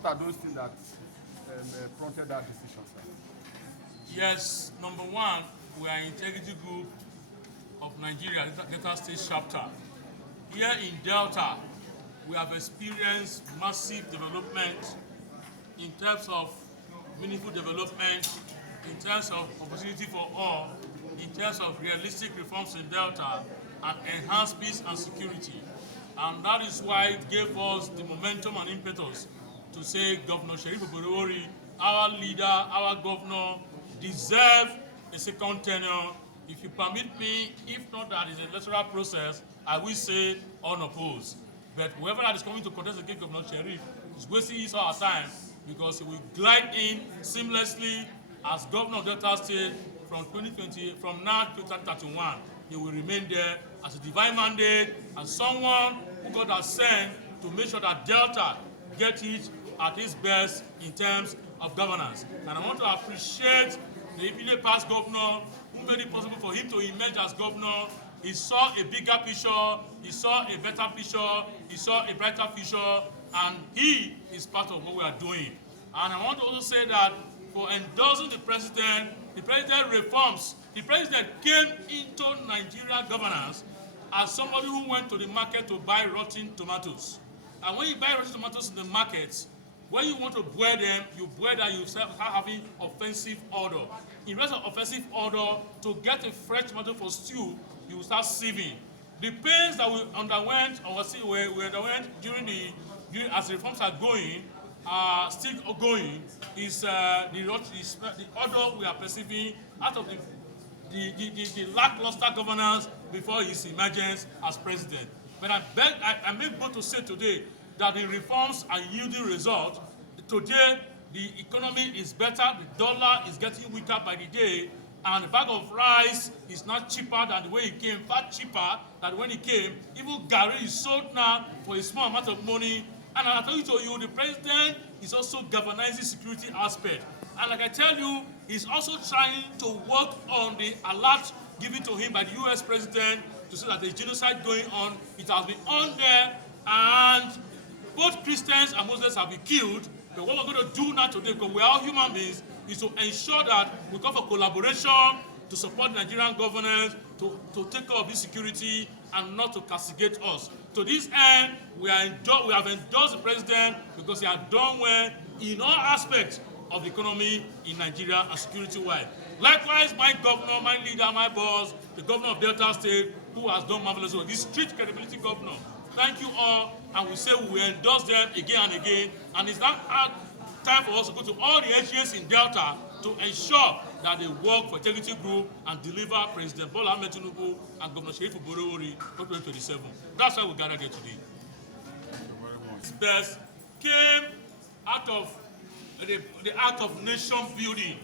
What are those things that prompted that decision, sir? Yes, number one, we are Integrity Group of Nigeria, Delta State chapter. Here in Delta, we have experienced massive development in terms of meaningful development, in terms of opportunity for all, in terms of realistic reforms in Delta, and enhanced peace and security. And that is why it gave us the momentum and impetus to say Governor Oborevwori, our leader, our governor, deserve a second tenure. If you permit me, if not that is a electoral process, I will say unopposed. But whoever that is coming to contest against Governor Sheriff is wasting his our time because he will glide in seamlessly as governor of Delta State from now to 2031. He will remain there as a divine mandate, as someone who God has sent to make sure that Delta gets it at its best in terms of governance. And I want to appreciate the immediate past governor who made it possible for him to emerge as governor. He saw a bigger picture, he saw a better picture, he saw a brighter future, and he is part of what we are doing. And I want to also say that for endorsing the president reforms. The president came into Nigeria governance as somebody who went to the market to buy rotten tomatoes. And when you buy rotten tomatoes in the market, when you want to boil them, you boil that you start having offensive odor. In rest of offensive odor, to get a fresh tomato for stew, you start sieving. The pains that we underwent as the reforms are going, still going, is the odor we are perceiving out of the lackluster governance before his emergence as president. But I make bold to say today that the reforms are yielding results. Today, the economy is better, the dollar is getting weaker by the day, and the bag of rice is not cheaper than the way it came, far cheaper than when it came. Even Gary is sold now for a small amount of money. And I tell you, the president is also galvanizing security aspect. And like I tell you, he's also trying to work on the alert given to him by the US president to say that there's genocide going on. It has been on there, and both Christians and Muslims have been killed. But what we're going to do now today, because we're all human beings, is to ensure that we go for collaboration to support Nigerian governance, to take care of this security, and not to castigate us. To this end, we have endorsed the president because he has done well in all aspects of the economy in Nigeria and security-wise. Likewise, my governor, my leader, my boss, the governor of Delta State, who has done marvelous work, this street credibility governor. Thank you all, and we say we will endorse them again and again. And it's now time for us to go to all the HGAs in Delta to ensure that they work for Integrity Group and deliver President Bola Ahmed Tinubu and Governor Oborevwori for 2027. That's why we gathered here today. This best came out of the act of nation building.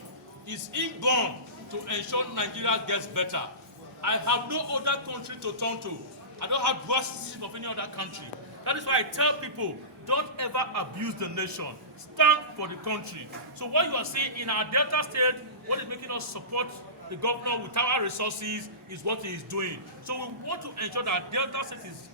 It's inborn to ensure Nigeria gets better. I have no other country to turn to. I don't have dual citizenship of any other country. That is why I tell people, don't ever abuse the nation. Stand for the country. So what you are saying in our Delta State, what is making us support the governor with our resources is what he is doing. So we want to ensure that Delta State is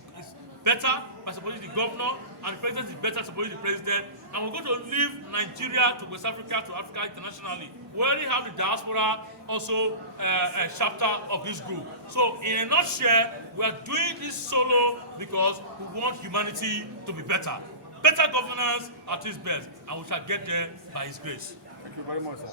better by supporting the governor, and the president is better supporting the president. And we're going to leave Nigeria to West Africa, to Africa internationally. We already have the diaspora also a chapter of this group. So in a nutshell, we are doing this solo because we want humanity to be better. Better governance at its best, and we shall get there by his grace. Thank you very much, sir.